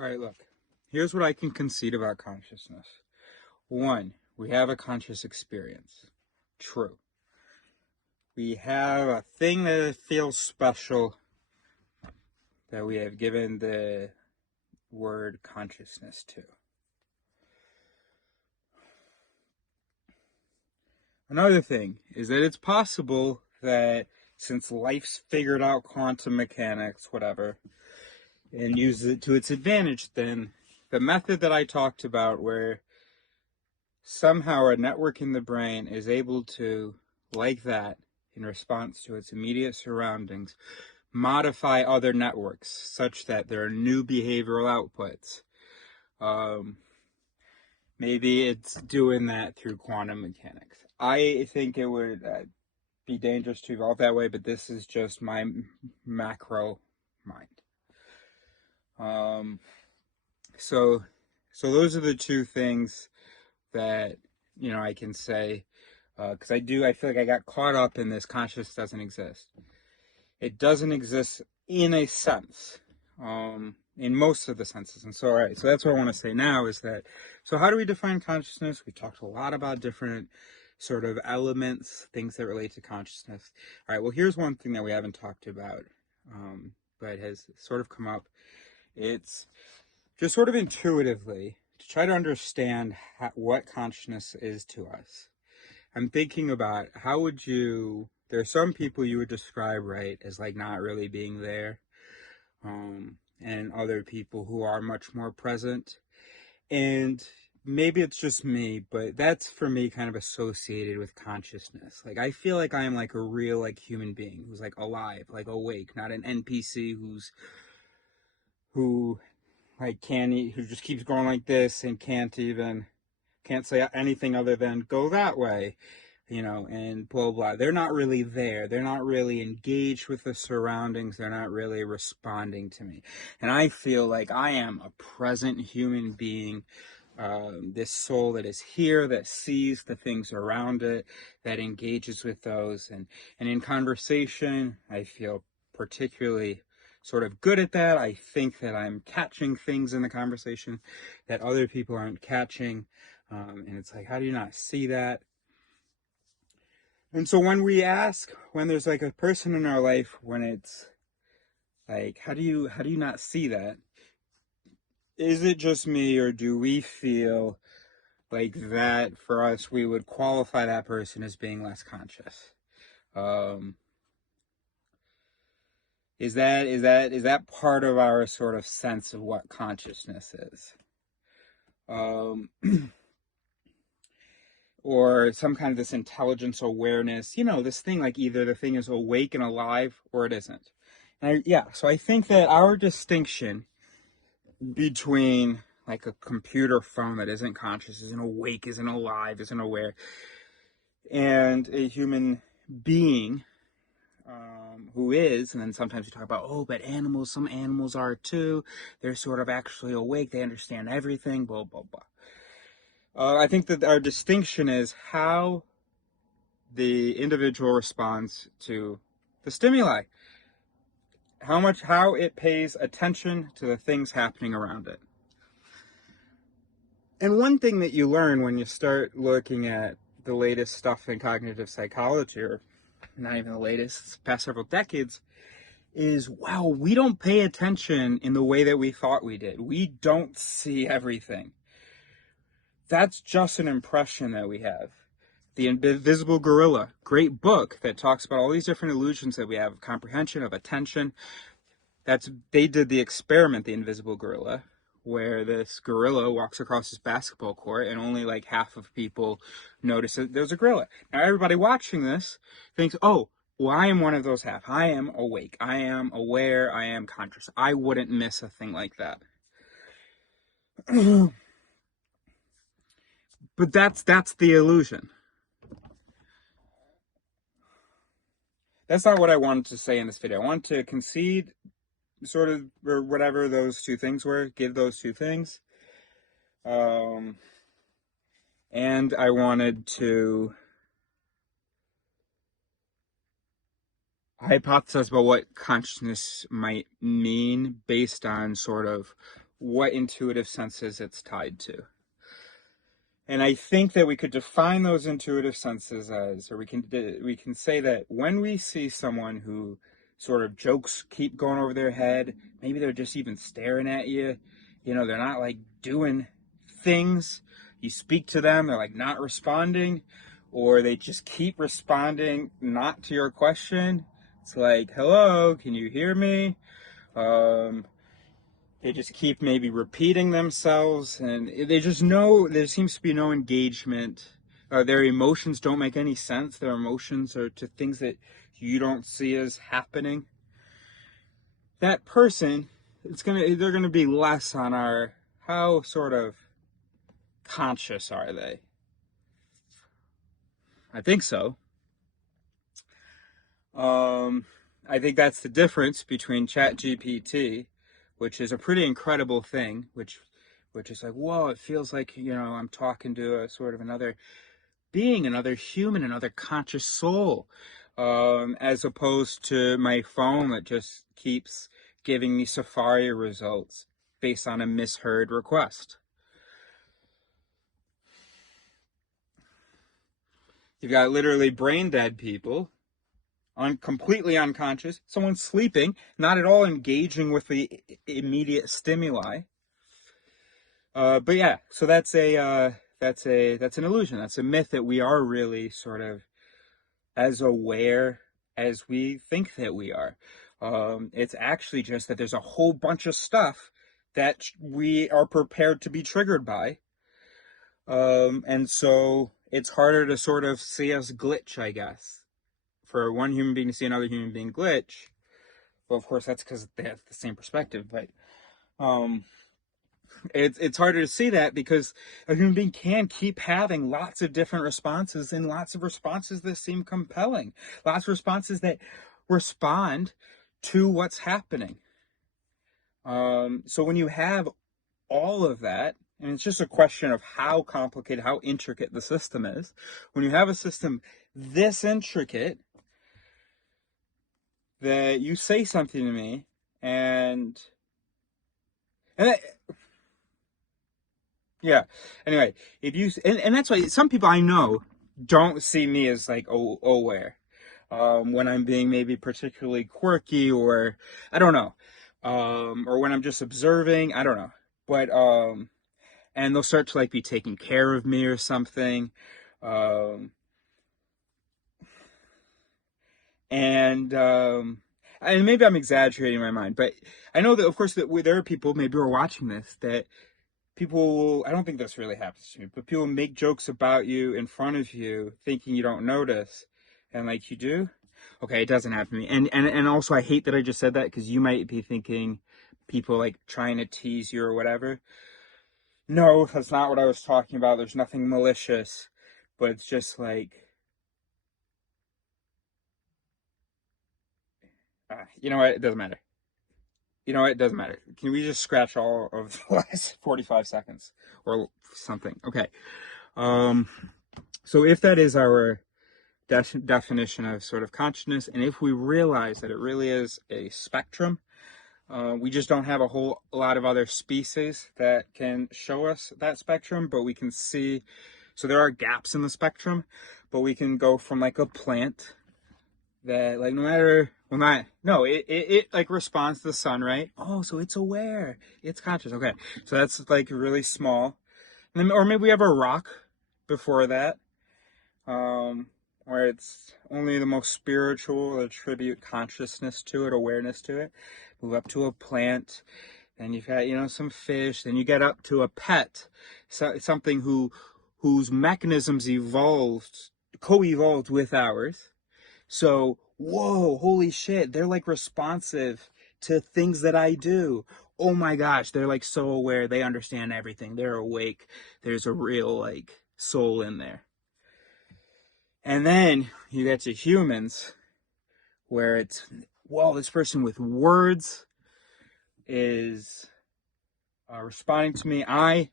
All right, look, here's what I can concede about consciousness. One, we have a conscious experience. True. We have a thing that feels special that we have given the word consciousness to. Another thing is that it's possible that since life's figured out quantum mechanics, whatever, and uses it to its advantage, then the method that I talked about where somehow a network in the brain is able to, like that, in response to its immediate surroundings, modify other networks such that there are new behavioral outputs. Maybe it's doing that through quantum mechanics. I think it would be dangerous to evolve that way, but this is just my macro mind. So those are the two things that, I can say, because I feel like I got caught up in this consciousness doesn't exist. It doesn't exist in a sense, in most of the senses. And so, all right, so that's what I want to say now is that, so how do we define consciousness? We talked a lot about different sort of elements, things that relate to consciousness. All right, well, here's one thing that we haven't talked about, but has sort of come up. It's just sort of intuitively to try to understand what consciousness is to us. I'm thinking about there are some people you would describe, right, as like not really being there, and other people who are much more present. And maybe it's just me, but that's for me kind of associated with consciousness. Like I feel like I am like a real like human being who's like alive, like awake, not an NPC who just keeps going like this and can't say anything other than go that way, and blah, blah. They're not really there. They're not really engaged with the surroundings. They're not really responding to me. And I feel like I am a present human being, this soul that is here, that sees the things around it, that engages with those. And in conversation, I feel particularly sort of good at that. I think that I'm catching things in the conversation that other people aren't catching. And it's like, how do you not see that? And so when there's like a person in our life, when it's like, how do you not see that? Is it just me, or do we feel like that for us, we would qualify that person as being less conscious? Is that part of our sort of sense of what consciousness is? Or some kind of this intelligence awareness, this thing, like either the thing is awake and alive or it isn't. So I think that our distinction between like a computer phone that isn't conscious, isn't awake, isn't alive, isn't aware, and a human being who is, and then sometimes we talk about, but some animals are too, they're sort of actually awake, they understand everything, blah, blah, blah. I think that our distinction is how the individual responds to the stimuli, how it pays attention to the things happening around it. And one thing that you learn when you start looking at the latest stuff in cognitive psychology, or not even the latest, past several decades, is, wow, we don't pay attention in the way that we thought we did. We don't see everything. That's just an impression that we have. The Invisible Gorilla, great book that talks about all these different illusions that we have of comprehension, of attention. They did the experiment, the Invisible Gorilla, where this gorilla walks across this basketball court and only like half of people notice that there's a gorilla. Now everybody watching this thinks, well, I am one of those half. I am awake. I am aware. I am conscious. I wouldn't miss a thing like that. But that's the illusion. That's not what I wanted to say in this video. I want to concede sort of, or whatever those two things were, give those two things. And I wanted to hypothesize about what consciousness might mean based on sort of what intuitive senses it's tied to. And I think that we could define those intuitive senses as, or we can say that when we see someone who sort of jokes keep going over their head, maybe they're just even staring at you, you know, they're not like doing things. You speak to them, they're like not responding, or they just keep responding not to your question. It's like, hello, can you hear me? They just keep maybe repeating themselves, and they just know there seems to be no engagement. Their emotions don't make any sense. Their emotions are to things that you don't see as happening. That person, they're gonna be less on our how sort of conscious are they? I think so. I think that's the difference between ChatGPT, which is a pretty incredible thing, which is like, whoa, it feels like, you know, I'm talking to a sort of another being, another human, another conscious soul, as opposed to my phone that just keeps giving me Safari results based on a misheard request. You've got literally brain dead people, completely unconscious, someone sleeping, not at all engaging with the immediate stimuli. But yeah, so that's an illusion. That's a myth that we are really sort of as aware as we think that we are. It's actually just that there's a whole bunch of stuff that we are prepared to be triggered by. And so it's harder to sort of see us glitch, I guess. For one human being to see another human being glitch, well, of course, that's because they have the same perspective, but it's harder to see that because a human being can keep having lots of different responses and lots of responses that seem compelling, lots of responses that respond to what's happening. So when you have all of that, and it's just a question of how complicated, how intricate the system is. When you have a system this intricate, that you say something to me, and yeah. Anyway, if you and that's why some people I know don't see me as like aware when I'm being maybe particularly quirky, or I don't know, or when I'm just observing, I don't know, but and they'll start to like be taking care of me or something, and maybe I'm exaggerating in my mind, but I know that of course that there are people maybe who are watching this that people will, I don't think this really happens to me, but people make jokes about you in front of you thinking you don't notice, and like you do. Okay, it doesn't happen to me. And also I hate that I just said that, because you might be thinking people like trying to tease you or whatever. No, that's not what I was talking about. There's nothing malicious, but it's just like, you know what, it doesn't matter. You know what, it doesn't matter. Can we just scratch all of the last 45 seconds or something? Okay. So if that is our definition of sort of consciousness, and if we realize that it really is a spectrum, we just don't have a whole lot of other species that can show us that spectrum, but we can see, so there are gaps in the spectrum, but we can go from like a plant that like it like responds to the sun, right? Oh, so it's aware, it's conscious. Okay, so that's like really small. And then, or maybe we have a rock before that, where it's only the most spiritual attribute consciousness to it, awareness to it. Move up to a plant, then you've got, you know, some fish, then you get up to a pet, so something whose mechanisms co-evolved with ours. So, whoa, holy shit, they're like responsive to things that I do. Oh my gosh, they're like so aware, they understand everything, they're awake. There's a real like soul in there. And then you get to humans, where it's, well, this person with words is responding to me. I,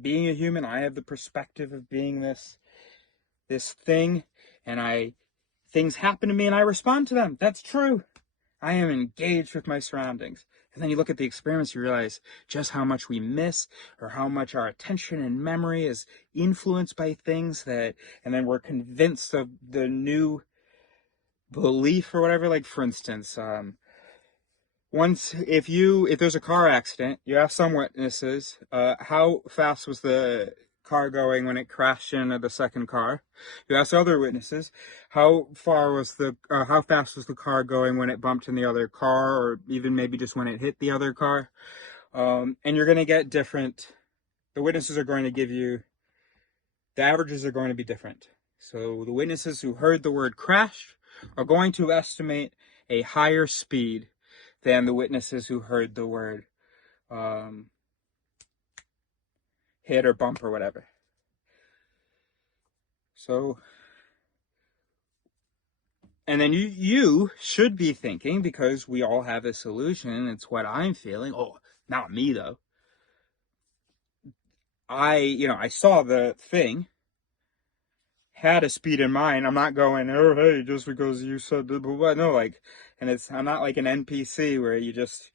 being a human, I have the perspective of being this thing, and things happen to me and I respond to them. That's true. I am engaged with my surroundings. And then you look at the experiments, you realize just how much we miss, or how much our attention and memory is influenced by things that, and then we're convinced of the new belief or whatever. Like, for instance, if there's a car accident, you have some witnesses. How fast was the car going when it crashed into the second car? You ask other witnesses, how fast was the car going when it bumped in the other car, or even maybe just when it hit the other car? And you're going to get different. The witnesses are going to give you, the averages are going to be different. So the witnesses who heard the word crash are going to estimate a higher speed than the witnesses who heard the word hit or bump or whatever. So, and then you should be thinking, because we all have this illusion, it's what I'm feeling. Oh, not me though. I saw the thing, had a speed in mind. I'm not going, oh, hey, just because you said blah, blah, blah. No, like, and I'm not like an NPC where you just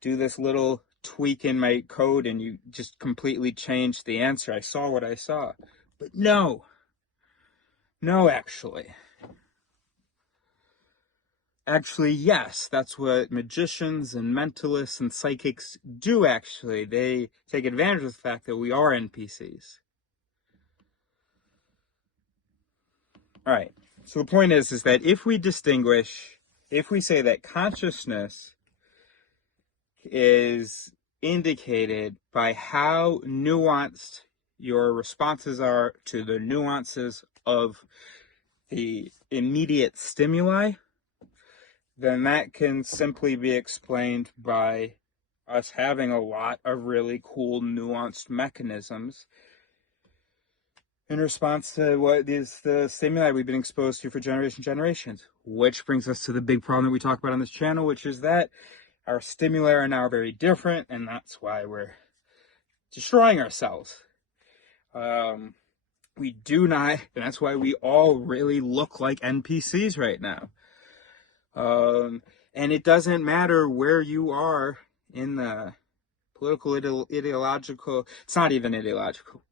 do this little tweak in my code and you just completely change the answer. I saw what I saw. But no, actually, yes, that's what magicians and mentalists and psychics do. Actually, they take advantage of the fact that we are NPCs. All right, so the point is that if we say that consciousness is indicated by how nuanced your responses are to the nuances of the immediate stimuli, then that can simply be explained by us having a lot of really cool nuanced mechanisms in response to what is the stimuli we've been exposed to for generations. Which brings us to the big problem that we talk about on this channel, which is that our stimuli are now very different, and that's why we're destroying ourselves. We do not, and that's why we all really look like NPCs right now. And it doesn't matter where you are in the political, ideological, it's not even ideological,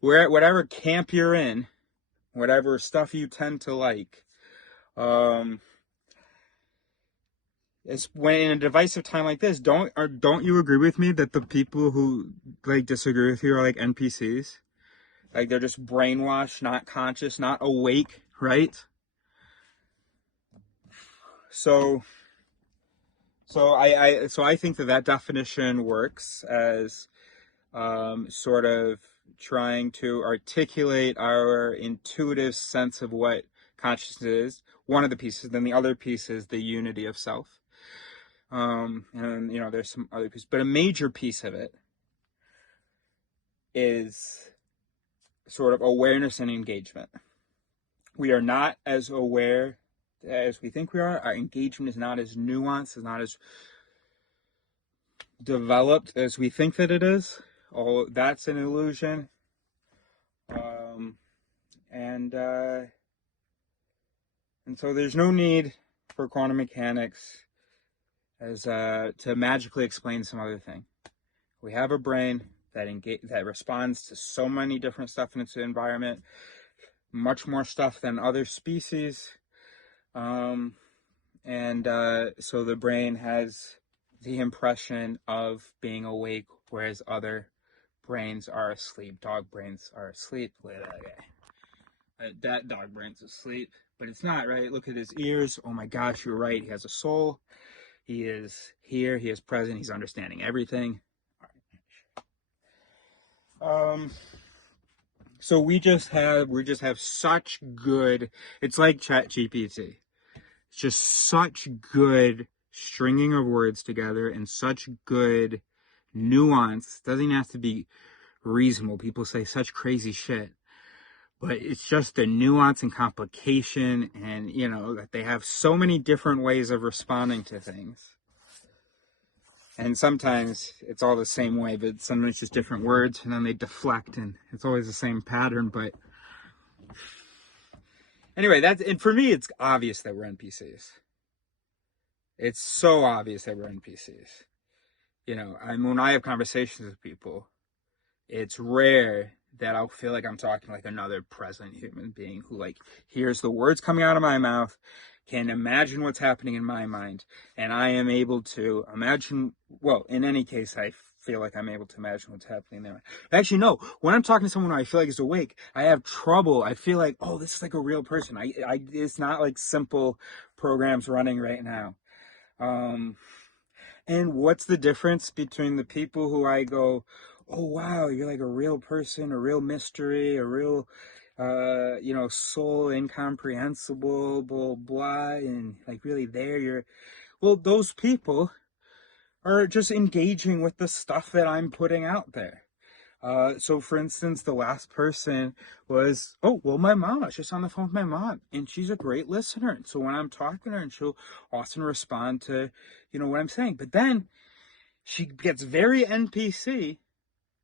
whatever camp you're in, whatever stuff you tend to like, it's when in a divisive time like this, don't you agree with me that the people who like disagree with you are like NPCs? Like, they're just brainwashed, not conscious, not awake, right? So I think that definition works as sort of trying to articulate our intuitive sense of what consciousness is. One of the pieces. Then the other piece is the unity of self. And there's some other pieces, but a major piece of it is sort of awareness and engagement. We are not as aware as we think we are. Our engagement is not as nuanced, is not as developed as we think that it is. Oh, that's an illusion. And so there's no need for quantum mechanics as to magically explain some other thing. We have a brain that responds to so many different stuff in its environment, much more stuff than other species. So the brain has the impression of being awake, whereas other brains are asleep. Dog brains are asleep. That dog brain's asleep, but it's not, right? Look at his ears. Oh my gosh, you're right. He has a soul. He is here. He is present. He's understanding everything. So we just have such good. It's like ChatGPT. It's just such good stringing of words together and such good nuance. It doesn't even have to be reasonable. People say such crazy shit, but it's just the nuance and complication, and that they have so many different ways of responding to things. And sometimes it's all the same way, but sometimes it's just different words, and then they deflect, and it's always the same pattern. But anyway, and for me, it's obvious that we're NPCs. it's so obvious that we're NPCs. You know, when I have conversations with people, it's rare that I'll feel like I'm talking like another present human being who like hears the words coming out of my mouth, can imagine what's happening in my mind, and I am able to imagine, well, in any case, I feel like I'm able to imagine what's happening there. Actually, no, when I'm talking to someone who I feel like is awake, I have trouble. I feel like, oh, this is like a real person. It's not like simple programs running right now. And what's the difference between the people who I go, oh wow, you're like a real person, a real mystery, a real, soul incomprehensible, blah blah, and like really well, those people are just engaging with the stuff that I'm putting out there. So for instance, the last person was, oh, well, my mom. I was just on the phone with my mom, and she's a great listener. So when I'm talking to her, and she'll often respond to, what I'm saying. But then she gets very NPC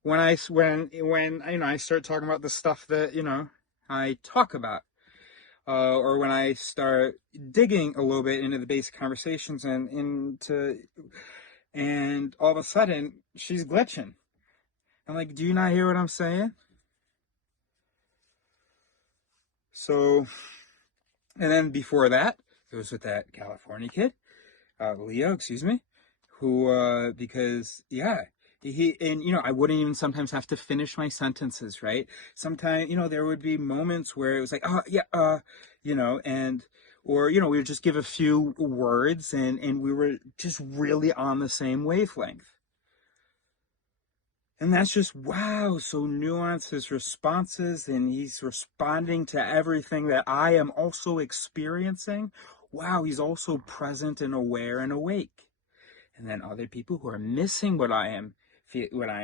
when I start talking about the stuff that I talk about, or when I start digging a little bit into the basic conversations and all of a sudden she's glitching. I'm like, do you not hear what I'm saying? So, and then before that, it was with that California kid, Leo, excuse me, who, because, yeah, I wouldn't even sometimes have to finish my sentences, right? Sometimes, there would be moments where it was like, oh, yeah, or, we would just give a few words and we were just really on the same wavelength. And that's just, wow, so nuanced his responses, and he's responding to everything that I am also experiencing. Wow, he's also present and aware and awake. And then other people who are missing what I am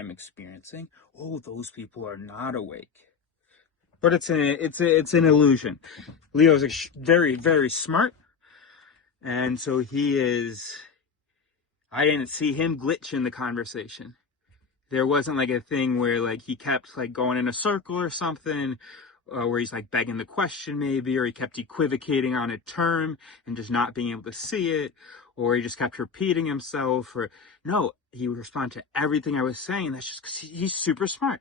experiencing, oh, those people are not awake. But it's an illusion. Leo's very, very smart, and so I didn't see him glitch in the conversation. There wasn't like a thing where like he kept like going in a circle or something, where he's like begging the question maybe, or he kept equivocating on a term and just not being able to see it, or he just kept repeating himself, or no, he would respond to everything I was saying. That's just because he's super smart.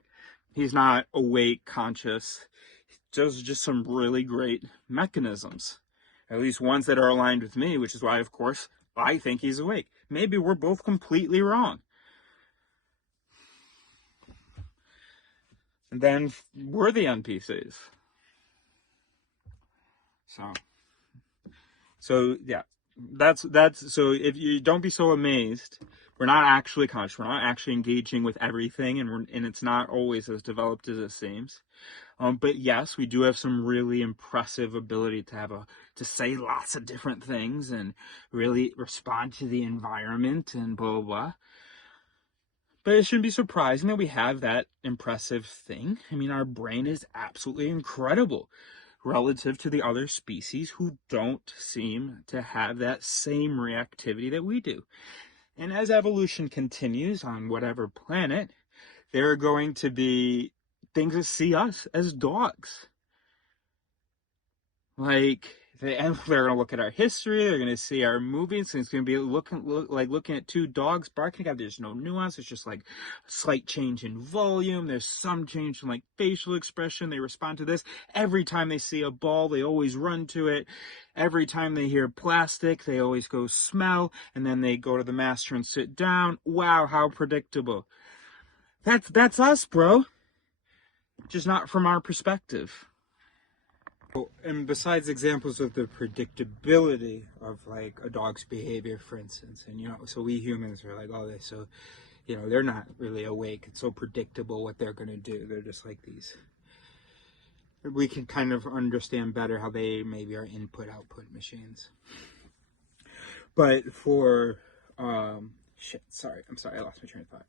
He's not awake, conscious. He does just some really great mechanisms, at least ones that are aligned with me, which is why, of course, I think he's awake. Maybe we're both completely wrong. And then we're the NPCs. So yeah, that's so if you don't be so amazed, we're not actually conscious. We're not actually engaging with everything, and it's not always as developed as it seems. But yes, we do have some really impressive ability to say lots of different things and really respond to the environment and blah blah blah. But it shouldn't be surprising that we have that impressive thing. I mean, our brain is absolutely incredible relative to the other species who don't seem to have that same reactivity that we do. And as evolution continues on whatever planet, there are going to be things that see us as dogs. Like, they're going to look at our history, they're going to see our movies, and it's going to be looking at two dogs barking together. There's no nuance, it's just like a slight change in volume, there's some change in like facial expression, they respond to this. Every time they see a ball, they always run to it. Every time they hear plastic, they always go smell, and then they go to the master and sit down. Wow, how predictable. That's us, bro. Just not from our perspective. And besides examples of the predictability of like a dog's behavior, for instance, and so we humans are like, oh, they're not really awake. It's so predictable what they're gonna do. They're just like these. We can kind of understand better how they maybe are input-output machines. But for I'm sorry, I lost my train of thought.